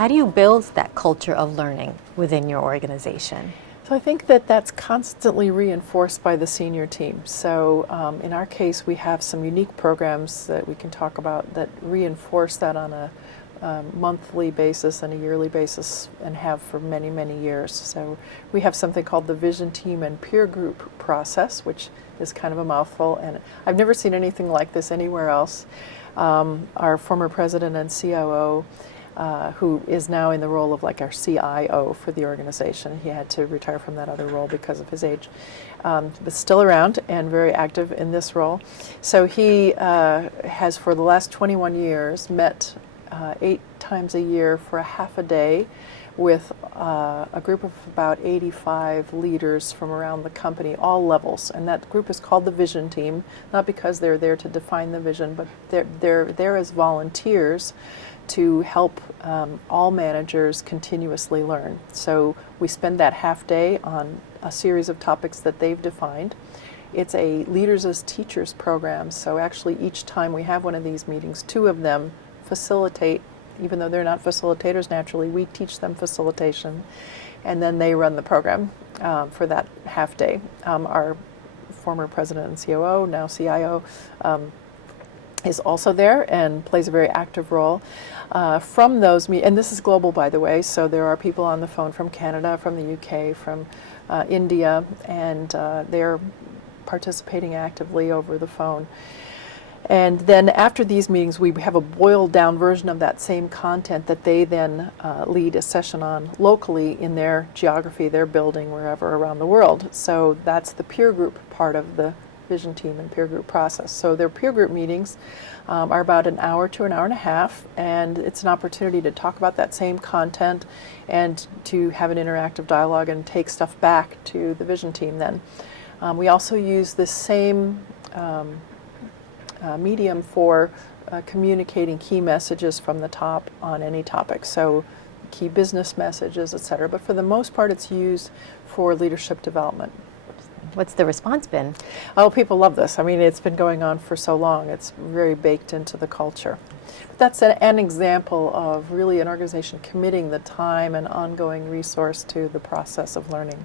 How do you build that culture of learning within your organization? So I think that that's constantly reinforced by the senior team. So in our case, we have some unique programs that we can talk about that reinforce that on a monthly basis and a yearly basis, and have for many, many years. So we have something called the Vision Team and Peer Group process, which is kind of a mouthful, and I've never seen anything like this anywhere else. Our former president and COO, who is now in the role of like our CIO for the organization. He had to retire from that other role because of his age, but still around and very active in this role. So he has for the last 21 years met 8 times a year for a half a day with a group of about 85 leaders from around the company, all levels. And that group is called the Vision Team, not because they're there to define the vision, but they're there as volunteers to help all managers continuously learn. So we spend that half day on a series of topics that they've defined. It's a Leaders as Teachers program, so actually each time we have one of these meetings, 2 of them facilitate. Even though they're not facilitators naturally, we teach them facilitation, and then they run the program for that half day. Our former president and COO, now CIO, is also there and plays a very active role. From those, and this is global, by the way, so there are people on the phone from Canada, from the UK, from India, and they're participating actively over the phone. And then after these meetings, we have a boiled down version of that same content that they then lead a session on locally in their geography, their building, wherever around the world. So that's the peer group part of the Vision Team and Peer Group process. So their peer group meetings are about an hour to an hour and a half, and it's an opportunity to talk about that same content and to have an interactive dialogue and take stuff back to the Vision Team then. We also use this same medium for communicating key messages from the top on any topic, so key business messages, etc. But for the most part, it's used for leadership development. What's the response been? Oh, people love this. I mean, it's been going on for so long. It's very baked into the culture. But that's an example of really an organization committing the time and ongoing resource to the process of learning.